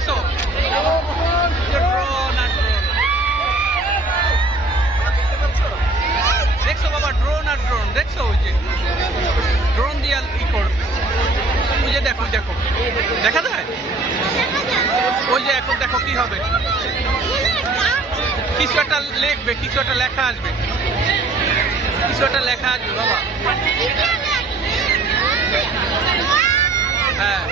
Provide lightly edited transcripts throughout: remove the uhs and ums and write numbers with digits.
দেখছো ড্রোন আর ড্রোন, দেখছো বাবা ড্রোন আর ড্রোন, দেখছো ওই যে ড্রোন দিয়ে ই করবে, ওই যে দেখো দেখো দেখা যায়, ওই যে এখন দেখো কি হবে, কিছু একটা লিখবে, কিছু একটা লেখা আসবে, কিছু একটা লেখা আসবে বাবা। হ্যাঁ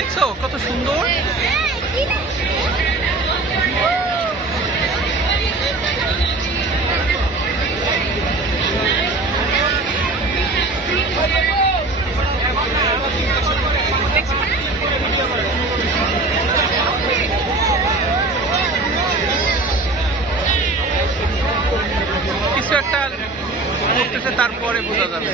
দেখছো কত সুন্দর। কিছু একটা করতেছে, তারপরে বোঝা যাবে।